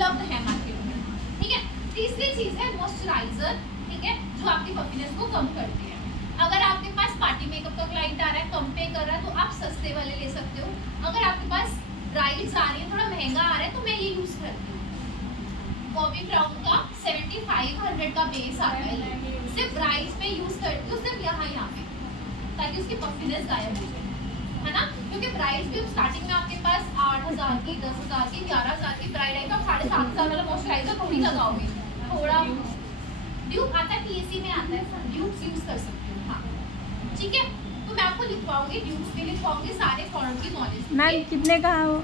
उपलब्ध है मार्केट में, ठीक है। तीसरी चीज है मॉइस्चराइजर, ठीक है, जो आपकी पफीनेस को कम करती है। अगर आपके पास पार्टी मेकअप का क्लाइंट आ रहा है, कम पे कर रहा है, तो आप सस्ते वाले ले सकते हो। अगर आपके पास ब्राइड्स आ रही है, थोड़ा महंगा आ रहा है, तो मैं ये यूज करती हूँ। बॉबी ब्राउन का 7500 का बेस आता है, सिर्फ ब्राइड्स में यूज करती हूँ, सिर्फ यहाँ पे, ताकि उसकी पफीनेस गायब हो जाए, है ना। क्योंकि ब्राइड्स भी स्टार्टिंग में आपके पास 8000 की, 10000 की, 11000 की ब्राइड है, तो 7500 वाला मॉइस्चराइजर थोड़ी लगाओगे। थोड़ा ड्यूब आता है, TAC में आता है, ड्यूब्स यूज कर सकते हो, हाँ, ठीक है। तो मैं आपको लिखवाऊंगी, ड्यूब्स में लिखवाऊंगी सारे प्रोडक्ट की नॉलेज। मैम कितने का है वो?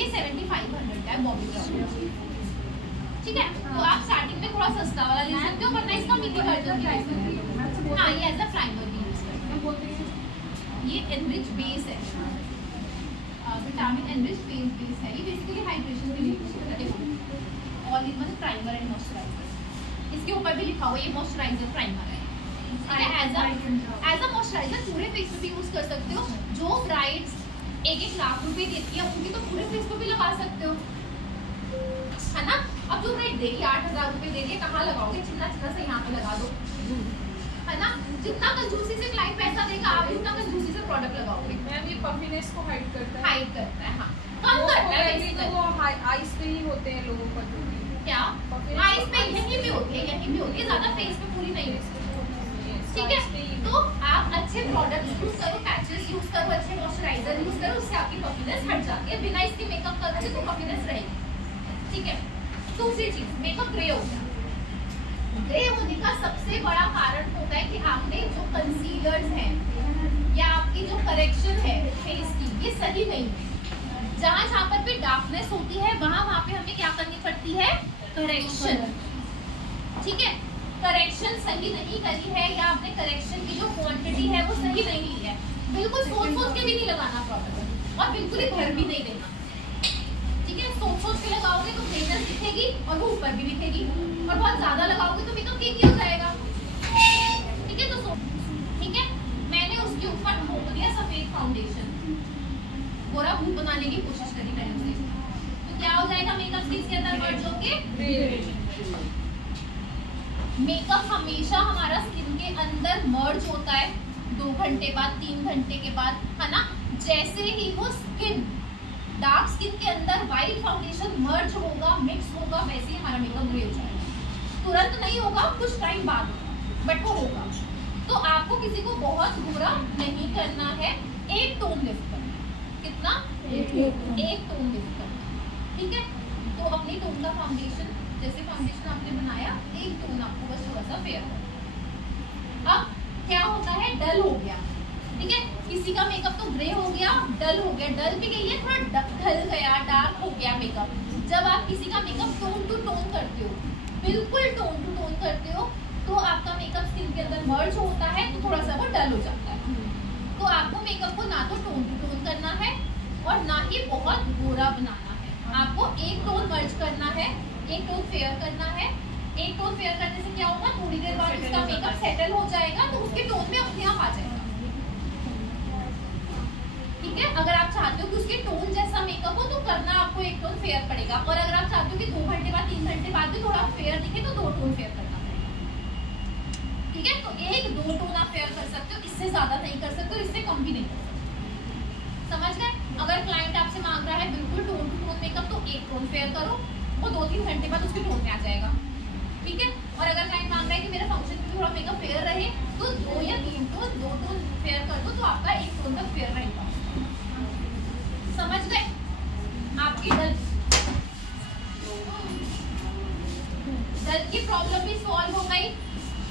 ये 7500 का है बॉबी ब्राउन, ठीक है। तो आप स्टार्टिंग में थोड़ा सस्ता वाला ले सकते हो, वरना इसका मिनी वर्जन भी है। हाँ, ये एज अ प्राइमर भी यूज करते हैं। ये एनरिच बेस है, विटामिन एनरिच बेस है। ये बेसिकली हाइड्रेशन के लिए यूज करते हैं, all in one primer and moisturiser. इसके ऊपर भी लिखा हुआ है ये मॉइस्चराइजर प्राइमर है। एज अ मॉइस्चराइजर पूरे फेस पे भी यूज कर सकते हो। जो ब्राइड्स 1-1 लाख रुपए देती है, उनकी तो पूरे फेस पे भी लगा सकते हो, है ना। अब जो ब्राइड दे रही है 8000 रुपए दे रही है, कहाँ लगाओगे? चिन्ना चिन्ना से यहाँ पे लगा दो, है ना। जितना कंजूसी से क्लाइंट पैसा देगा, आप उतना कंजूसी से प्रोडक्ट लगाओगे। मैम ये पफीनेस को हाइड करता है, हाइड करता है, हाँ, कम करता है बेसिकली। वो आईज पे ही होते हैं लोगों पर, क्या आईज पे यहीं भी होती है, यहीं भी होती है, ज्यादा फेस पे पूरी नहीं होती, ठीक है। तो आप अच्छे प्रोडक्ट्स यूज करो, पैचेस यूज करो, अच्छे मॉइस्चराइजर यूज करो, उससे आपकी पफीनेस हट जाती है। बिना इसके मेकअप करोगे तो पफीनेस रहेगी, ठीक है। दूसरी चीज, मेकअप ग्रे हो गया। ग्रे होने का सबसे बड़ा कारण होता है कि आपने जो कंसीलर्स हैं या आपकी जो करेक्शन है फेस की, ये सही नहीं है। जहाँ पर भी डार्कनेस होती है, वहाँ पे हमें क्या करनी पड़ती है? करेक्शन, ठीक है। करेक्शन सही नहीं करी है, या आपने करेक्शन की जो क्वांटिटी है वो सही नहीं ली है, बिल्कुल सोच के भी नहीं लगाना प्रोडक्ट, और बिल्कुल ही घर भी नहीं देना, ठीक है। सोच के लगाओगे तो ग्रेनेस दिखेगी और वो ऊपर भी दिखेगी, और बहुत ज्यादा लगाओगे तो मेकअप केक हो जाएगा, ठीक है। तो ठीक है, मैंने उसके ऊपर ठोक दिया सफेद फाउंडेशन, गोरा भूत बनाने की कोशिश करी मैंने उसे, तो क्या हो जाएगा? मेकअप किसके अंदर मर्ज होके? मेकअप हमेशा हमारा स्किन के अंदर मर्ज होता है 2 घंटे बाद, 3 घंटे के बाद, है ना। जैसे ही वो स्किन, डार्क स्किन के अंदर व्हाइट फाउंडेशन मर्ज होगा, मिक्स होगा, वैसे ही हमारा मेकअप ग्रे हो जाएगा। तुरंत नहीं होगा, कुछ टाइम बाद होगा, बट वो होगा। तो आपको किसी को बहुत बुरा नहीं करना है, एक टोन लिफ्ट करना। कितना? एक टोन लिफ्ट करना, ठीक है। तो अपनी टोन का फाउंडेशन, जैसे फाउंडेशन आपने बनाया, एक टोन आपको बस थोड़ा सा फेयर करना। अब क्या होता है? डल हो गया, ठीक है। किसी का मेकअप तो ग्रे हो गया, डल हो गया, डल भी गई है, थोड़ा ढल गया, डार्क हो गया मेकअप। जब आप किसी का मेकअप टोन टू टोन करते हो, बिल्कुल टोन टू टोन करते हो, तो आपका मेकअप स्किन के अंदर मर्ज होता है, तो थोड़ा सा वो डल हो जाता है। तो आपको मेकअप को ना तो टोन टू टोन करना है और ना ही बहुत गोरा बनाना है। आपको एक टोन मर्ज करना है, एक टोन फेयर करना है। एक टोन फेयर करने से क्या होगा? थोड़ी देर बाद उसका मेकअप सेटल हो जाएगा, तो उसके टोन में अपने आप आ जाएगा, ठीक है। अगर आप चाहते हो कि उसके टोन जैसा मेकअप हो, तो करना आपको एक टोन फेयर पड़ेगा, और अगर आप चाहते हो कि 2 घंटे बाद, 3 घंटे बाद भी थोड़ा फेयर दिखे, तो 2 टोन फेयर करना पड़ेगा, ठीक है। तो 1-2 टोन आप फेयर कर सकते हो, इससे ज्यादा नहीं कर सकते, और इससे कम भी नहीं कर सकते, समझ गए। अगर क्लाइंट आपसे मांग रहा है बिल्कुल टोन टू टोन मेकअप, तो 1 टोन फेयर करो, वो 2-3 घंटे बाद उसके टोन में आ जाएगा, ठीक है। और अगर क्लाइंट मांग रहा है कि मेरा फंक्शन में थोड़ा मेकअप फेयर रहे, तो 2 या 3 टोन, 2 टोन फेयर कर दो, तो आपका 1 टोन तक फेयर रहेगा, समझ गए। आपकी डल की प्रॉब्लम भी सॉल्व हो गई,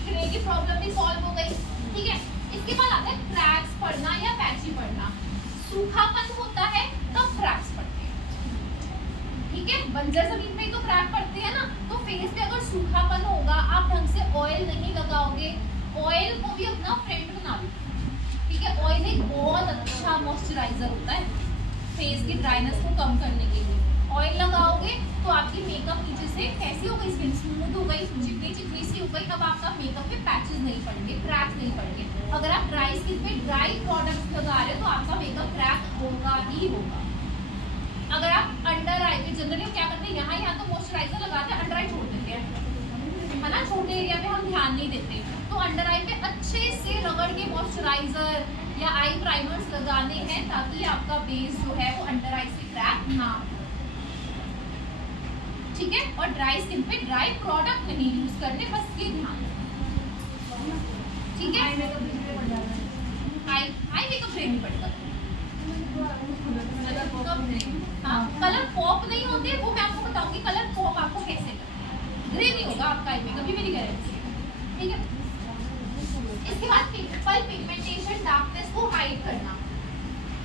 ग्रे की प्रॉब्लम भी सॉल्व हो गई, ठीक है। इसके बाद आता है क्रैक्स पड़ना या पैची पड़ना। सूखापन होता है तब क्रैक्स पड़ते हैं, ठीक है। बंजर जमीन में ही तो क्रैक पड़ते हैं ना। तो फेस पे अगर सूखापन होगा, आप ढंग से ऑयल नहीं लगाओगे, ऑयल को भी अपना फ्रेंड बना लो, ठीक है। ऑयल एक बहुत अच्छा मॉइस्चराइजर होता है फेस की ड्राइनेस को कम करने के लिए। ऑयल लगाओगे तो आपकी मेकअप नीचे से कैसी हो गई? स्किन स्मूथ हो गई, चिकनी चिकनी सी हो गई। अब आपका मेकअप पे पैचेस नहीं पड़ेंगे, क्रैक्स नहीं पड़ेंगे। अगर आप ड्राई स्किन पे ड्राई प्रोडक्ट्स लगा रहे हो, तो आपका मेकअप क्रैक होगा ही होगा। अगर आप अंडर आई पे जनरली क्या करते हैं, यहाँ तो मॉइस्चराइजर मॉइस्चराइजर लगाते हैं, अंडर आई छोड़ देते हैं, है ना, छोटे एरिया पे हम ध्यान नहीं देते। तो अंडर आई पे अच्छे से रगड़ के मॉइस्चराइजर या आई प्राइमर्स लगाने हैं ताकि आपका बेस जो है वो अंडर आई से क्रैक ना हो, ठीक है। और ड्राई स्किन पे ड्राई प्रोडक्ट नहीं यूज करने, बस ये ध्यान, ठीक है। आई मेकअप ग्रे नहीं पड़ेगा, हाँ कलर पॉप नहीं होते, वो मैं आपको बताऊंगी कलर पॉप आपको कैसे करना। ग्रे नहीं होगा आपका आई मेकअप, ये मेरी गारंटी है, ठीक है। इसके बाद पिंपल पिगमेंटेशन डार्कनेस को हाइड करना।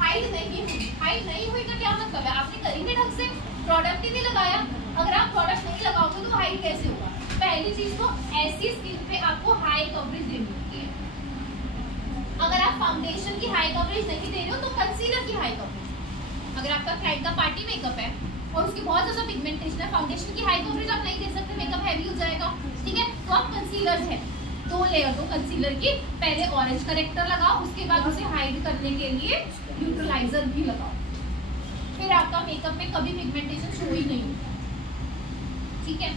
हाइड नहीं हुई, हाइड नहीं हुई का क्या मतलब है, आपने करेंगे ढंग से, प्रोडक्ट ही नहीं लगाया। अगर आप प्रोडक्ट नहीं लगाओगे तो हाइड कैसे होगा? पहली चीज तो ऐसी स्किन पे आपको हाई कवरेज देनी होती है। अगर आप फाउंडेशन की हाई कवरेज नहीं दे रहे हो तो कंसीलर की हाई कवरेज। अगर आपका क्लाइंट का पार्टी मेकअप है और उसकी बहुत ज्यादा पिगमेंटेशन है, फाउंडेशन की हाई कवरेज आप नहीं दे सकते, मेकअप हैवी हो जाएगा, ठीक है। तो आप कंसीलर है, 2 लेयर दो कंसीलर की, पहले ऑरेंज करेक्टर लगाओ, उसके बाद उसे हाइड करने के लिए न्यूट्रलाइजर भी लगाओ, फिर आपका मेकअप में कभी पिगमेंटेशन शो ही नहीं होगा, ठीक है।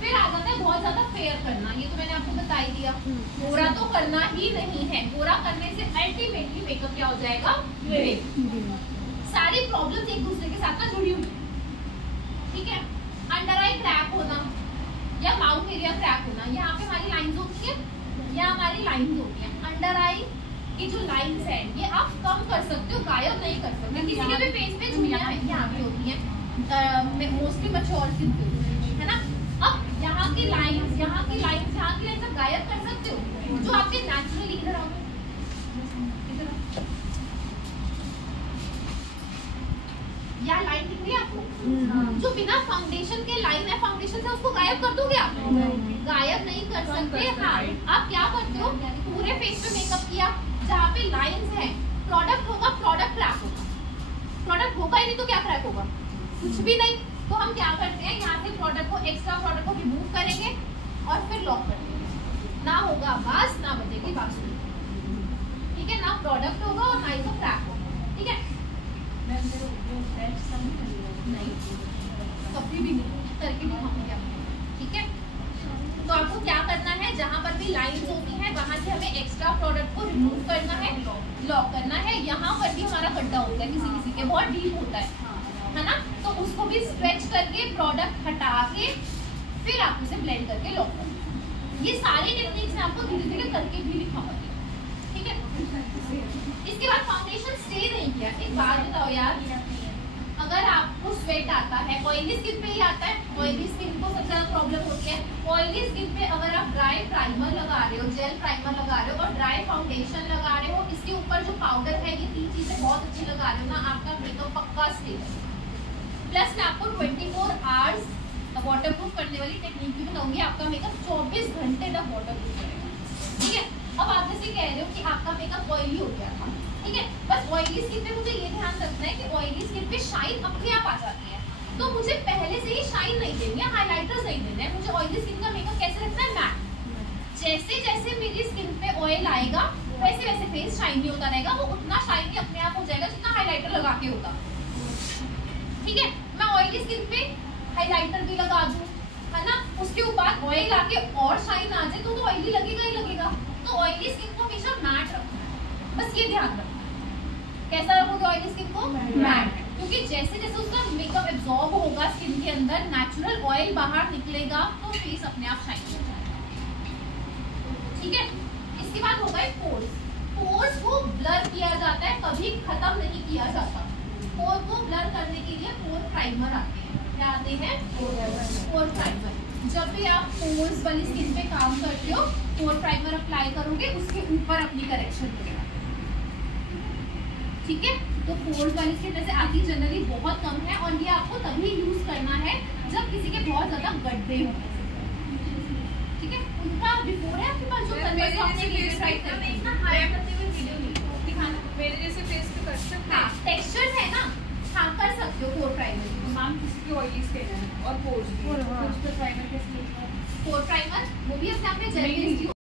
फिर आ जाता है बहुत ज्यादा फेयर करना, ये तो मैंने आपको बता ही दिया। गोरा तो करना ही नहीं है, गोरा करने से अल्टीमेटली मेकअप क्या हो जाएगा, ग्रे। सारी प्रॉब्लम्स एक दूसरे के साथ ना जुड़ी हुई, ठीक है। अंडर आई क्रैक होना या माउथ एरिया क्रैक होना, यहाँ पे हमारी लाइंस होती है, यहाँ हमारी लाइंस होती है। अंडर आई की जो लाइंस है ये आप कम कर सकते हो, गायब नहीं कर सकते। किसी के भी फेस पे झुर्रियां यहाँ पे होती है, मोस्टली मैच्योर स्किन पे, है ना। अब यहाँ की लाइंस, यहाँ की लाइंस, यहाँ की लाइंस आप गायब कर सकते हो, जो आपके नेचुरली इधर आओ, या लाइन दिख रही है आपको, जो बिना फाउंडेशन के लाइन है, फाउंडेशन से उसको गायब कर दोगे आप? गायब नहीं कर सकते। हाँ, आप क्या करते हो, पूरे फेस पे मेकअप किया, जहाँ पे लाइंस है, प्रोडक्ट होगा, प्रोडक्ट क्रैक होगा, प्रोडक्ट होगा ही नहीं तो क्या क्रैक होगा, कुछ भी नहीं। तो हम क्या करते हैं, यहाँ से प्रोडक्ट को, एक्स्ट्रा प्रोडक्ट को रिमूव करेंगे और फिर लॉक कर देंगे, ना होगा आवाज, ना बजेगी बांसुरी, ठीक है, ना प्रोडक्ट होगा और ना ही तो क्रैक होगा, ठीक है। नहीं, कभी भी नहीं करके दिखाऊंगी आपको, ठीक है। तो आपको क्या करना है, जहाँ पर भी लाइंस होती है वहां से हमें एक्स्ट्रा प्रोडक्ट को रिमूव करना है, लॉक करना है। यहाँ पर भी हमारा गड्ढा होता है, किसी किसी के बहुत डीप होता है ना, तो उसको भी स्ट्रेच करके प्रोडक्ट हटा के फिर आप उसे ब्लेंड करके लॉक करना। ये सारी टेक्निक्स मैं आपको धीरे धीरे करके भी दिखाऊंगी, ठीक है। इसके बाद फाउंडेशन स्टे नहीं किया, एक बात बताओ यार, अगर आपको स्वेट आता है, ऑयली स्किन पे ही आता है, ऑयली स्किन को सबसे ज्यादा प्रॉब्लम होती है। ऑयली स्किन पे अगर आप ड्राई प्राइमर लगा रहे हो, जेल प्राइमर लगा रहे हो और ड्राई फाउंडेशन लगा रहे हो, इसके ऊपर जो पाउडर है, ये 3 चीजें बहुत अच्छी लगा रहे हो ना, आपका मेकअप पक्का स्टे है। प्लस मैं आपको 24 आवर्स वाटर प्रूफ करने वाली टेक्निक भी बताऊंगी, आपका मेकअप 24 घंटे तक वाटर प्रूफ करेगा, ठीक है। अब आप जैसे कह रहे हो कि आपका मेकअप ऑयली हो गया था, ठीक है, बस ऑयली स्किन पे मुझे ये ध्यान रखना है कि ऑयली स्किन पे शाइन अपने आप आ जाती है, तो मुझे पहले से ही शाइन नहीं देनी है, हाइलाइटर्स नहीं देने हैं। मुझे ऑयली स्किन का मेकअप कैसे रखना है, मैट। जैसे जैसे मेरी स्किन पे ऑयल आएगा वैसे वैसे फेस शाइनी होता रहेगा, वो उतना शाइनी अपने आप हो जाएगा जितना हाइलाइटर लगा के होगा, ठीक है। मैं ऑयली स्किन पे हाइलाइटर भी लगा दूं, है ना, उसके ऊपर ऑयल आके और शाइन आ जाए तो ऑयली लगेगा ही लगेगा। तो ऑयली स्किन को हमेशा मैट रखना है, बस ये ध्यान रखना। कैसा रखोगे ऑयली स्किन को, मैट, क्योंकि जैसे जैसे उसका मेकअप एब्जॉर्ब होगा स्किन के अंदर, नेचुरल ऑयल बाहर निकलेगा तो फेस अपने आप शाइन हो जाएगा, ठीक है। इसके बाद होगा पोर्स। पोर्स को ब्लर किया जाता है, कभी खत्म नहीं किया जाता। पोर को ब्लर करने के लिए पोर प्राइमर आते हैं, क्या आते हैं, पोर प्राइमर। जब भी आप पोर्स वाली स्किन पे काम करते हो, पोर प्राइमर अप्लाई करोगे, उसके ऊपर अपनी करेक्शन करेगा, ठीक है। तो पोर्स वाली स्किन जैसे आती जनरली बहुत कम है, और ये आपको तभी यूज करना है जब किसी के बहुत ज्यादा गड्ढे हों, ठीक है। उनका बिफोर है आपके पास जो कन्वर्स आपने ट्राई करना है,